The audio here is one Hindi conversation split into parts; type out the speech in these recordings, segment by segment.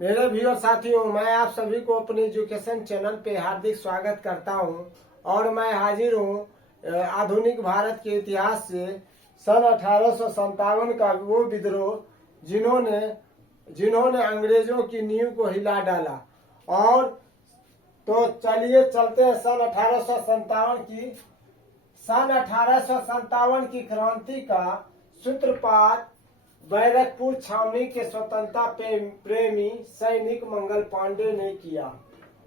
मेरे व्यूअर साथियों, मैं आप सभी को अपने एजुकेशन चैनल पे हार्दिक स्वागत करता हूं और मैं हाजिर हूं आधुनिक भारत के इतिहास से सन 1857 का वो विद्रोह जिन्होंने अंग्रेजों की नींव को हिला डाला। और तो चलिए चलते हैं सन 1857 की क्रांति का सूत्रपात बैरकपुर छावनी के स्वतंत्रता प्रेमी सैनिक मंगल पांडे ने किया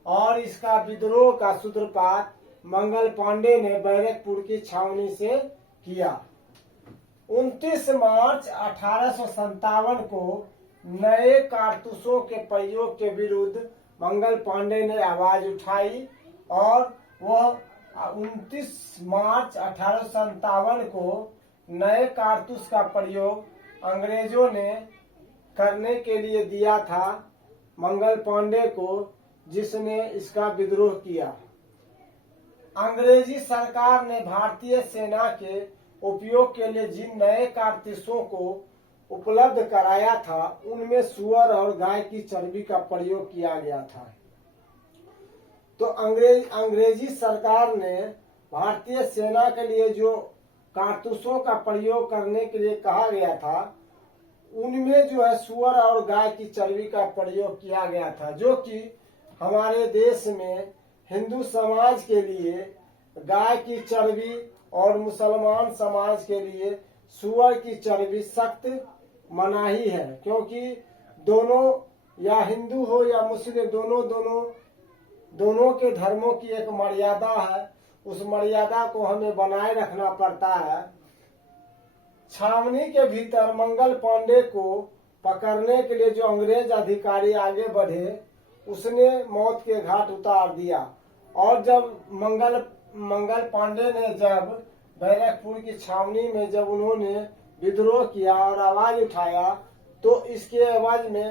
और इसका विद्रोह का सूत्रपात मंगल पांडे ने बैरकपुर की छावनी से किया। 29 मार्च 1857 को नए कारतूसों के प्रयोग के विरुद्ध मंगल पांडे ने आवाज उठाई और वह 29 मार्च 1857 को नए कारतूस का प्रयोग अंग्रेजों ने करने के लिए दिया था मंगल पांडे को, जिसने इसका विद्रोह किया। अंग्रेजी सरकार ने भारतीय सेना के उपयोग के लिए जिन नए कारतूसों को उपलब्ध कराया था उनमें सुअर और गाय की चर्बी का प्रयोग किया गया था। तो अंग्रेजी सरकार ने भारतीय सेना के लिए जो कारतूसों का प्रयोग करने के लिए कहा गया था उनमें जो है सुअर और गाय की चर्बी का प्रयोग किया गया था, जो कि हमारे देश में हिंदू समाज के लिए गाय की चर्बी और मुसलमान समाज के लिए सुअर की चर्बी सख्त मनाही है, क्योंकि दोनों या हिंदू हो या मुस्लिम दोनों के धर्मों की एक मर्यादा है। उस मर्यादा को हमें बनाए रखना पड़ता है। छावनी के भीतर मंगल पांडे को पकड़ने के लिए जो अंग्रेज अधिकारी आगे बढ़े उसने मौत के घाट उतार दिया। और जब मंगल पांडे ने जब बैरकपुर की छावनी में जब उन्होंने विद्रोह किया और आवाज उठाया तो इसके एवज में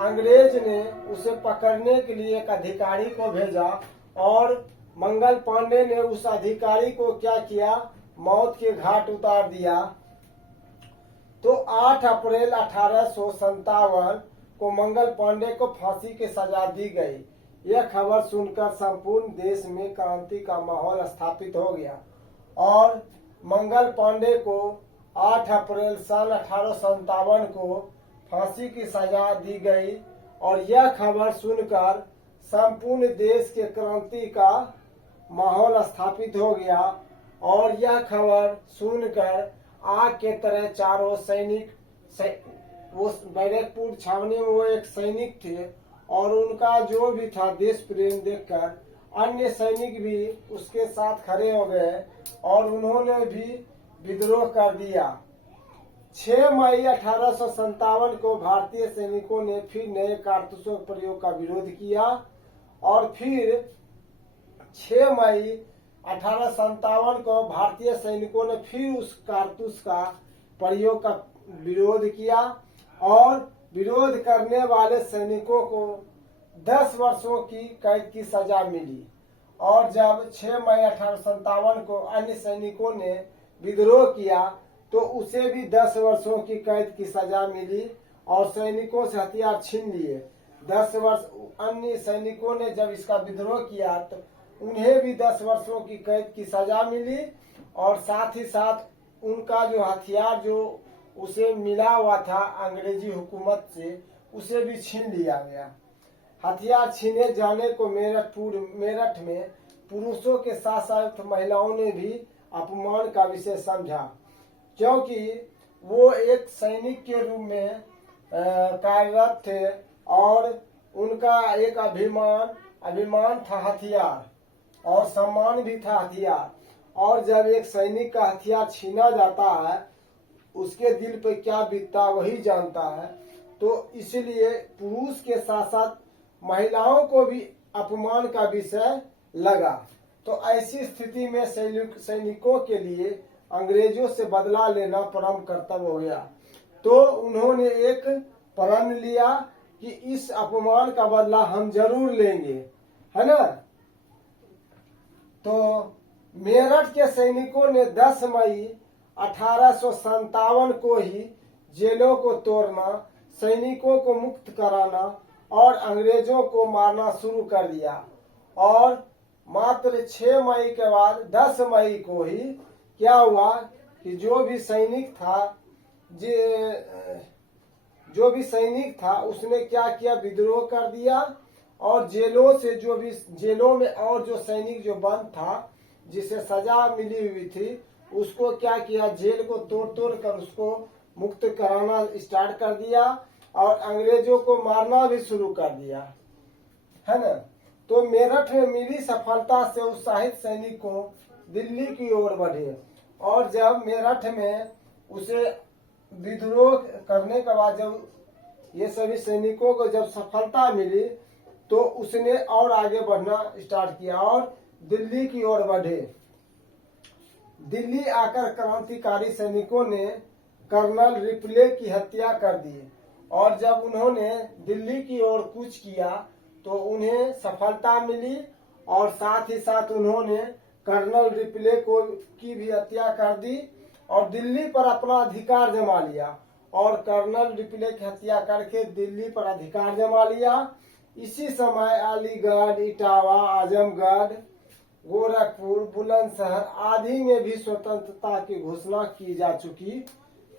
अंग्रेज ने उसे पकड़ने के लिए एक अधिकारी को भेजा और मंगल पांडे ने उस अधिकारी को क्या किया, मौत के घाट उतार दिया। तो 8 अप्रैल 1857 को मंगल पांडे को फांसी की सजा दी गई। यह खबर सुनकर संपूर्ण देश में क्रांति का माहौल स्थापित हो गया और मंगल पांडे को 8 अप्रैल सन 1857 को फांसी की सजा दी गई। और यह खबर सुनकर संपूर्ण देश के क्रांति का माहौल स्थापित हो गया। और यह खबर सुनकर आग के तरह चारों सैनिक वो बैरकपुर छावनी में वो एक सैनिक थे और उनका जो भी था देश प्रेम देखकर अन्य सैनिक भी उसके साथ खड़े हो गए और उन्होंने भी विद्रोह कर दिया। 6 मई 1857 को भारतीय सैनिकों ने फिर नए कारतूसों के प्रयोग का विरोध किया और फिर 6 मई 1857 को भारतीय सैनिकों ने फिर उस कारतूस का प्रयोग का विरोध किया और विरोध करने वाले सैनिकों को 10 वर्षों की कैद की सजा मिली। और जब 6 मई 1857 को अन्य सैनिकों ने विद्रोह किया तो उसे भी 10 वर्षों की कैद की सजा मिली और सैनिकों से हथियार छीन लिए। 10 वर्ष अन्य सैनिकों ने जब इसका विद्रोह किया तो उन्हें भी 10 वर्षों की कैद की सजा मिली और साथ ही साथ उनका जो हथियार जो उसे मिला हुआ था अंग्रेजी हुकूमत से उसे भी छीन लिया गया। हथियार छीने जाने को मेरठ में पुरुषों के साथ साथ महिलाओं ने भी अपमान का विषय समझा, क्योंकि वो एक सैनिक के रूप में कार्यरत थे और उनका एक अभिमान था हथियार और सम्मान भी था हथियार। और जब एक सैनिक का हथियार छीना जाता है उसके दिल पे क्या बीतता वही जानता है। तो इसलिए पुरुष के साथ साथ महिलाओं को भी अपमान का विषय लगा। तो ऐसी स्थिति में सैनिकों के लिए अंग्रेजों से बदला लेना परम कर्तव्य हो गया। तो उन्होंने एक प्रण लिया कि इस अपमान का बदला हम जरूर लेंगे, है ना। तो मेरठ के सैनिकों ने 10 मई 1857 को ही जेलों को तोड़ना, सैनिकों को मुक्त कराना और अंग्रेजों को मारना शुरू कर दिया। और मात्र 6 मई के बाद 10 मई को ही क्या हुआ कि जो भी सैनिक था उसने क्या किया, विद्रोह कर दिया। और जेलों में और जो सैनिक जो बंद था, जिसे सजा मिली हुई थी, उसको क्या किया, जेल को तोड़ कर उसको मुक्त कराना स्टार्ट कर दिया और अंग्रेजों को मारना भी शुरू कर दिया, है ना। तो मेरठ में मिली सफलता से उत्साहित सैनिकों दिल्ली की ओर बढ़े। और जब मेरठ में उसे विद्रोह करने के बाद जब ये सभी सैनिकों को जब सफलता मिली तो उसने और आगे बढ़ना स्टार्ट किया और दिल्ली की ओर बढ़े। दिल्ली आकर क्रांतिकारी सैनिकों ने कर्नल रिपले की हत्या कर दी और जब उन्होंने दिल्ली की ओर कूच किया तो उन्हें सफलता मिली और साथ ही साथ उन्होंने कर्नल रिपले की भी हत्या कर दी और दिल्ली पर अपना अधिकार जमा लिया। और कर्नल रिपले की हत्या करके दिल्ली पर अधिकार जमा लिया। इसी समय अलीगढ़, इटावा, आजमगढ़, गोरखपुर, बुलंदशहर आदि में भी स्वतंत्रता की घोषणा की जा चुकी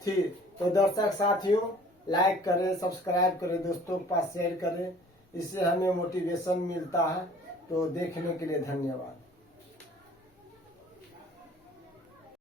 थी। तो दर्शक साथियों, लाइक करें, सब्सक्राइब करें, दोस्तों के पास शेयर करें, इससे हमें मोटिवेशन मिलता है। तो देखने के लिए धन्यवाद।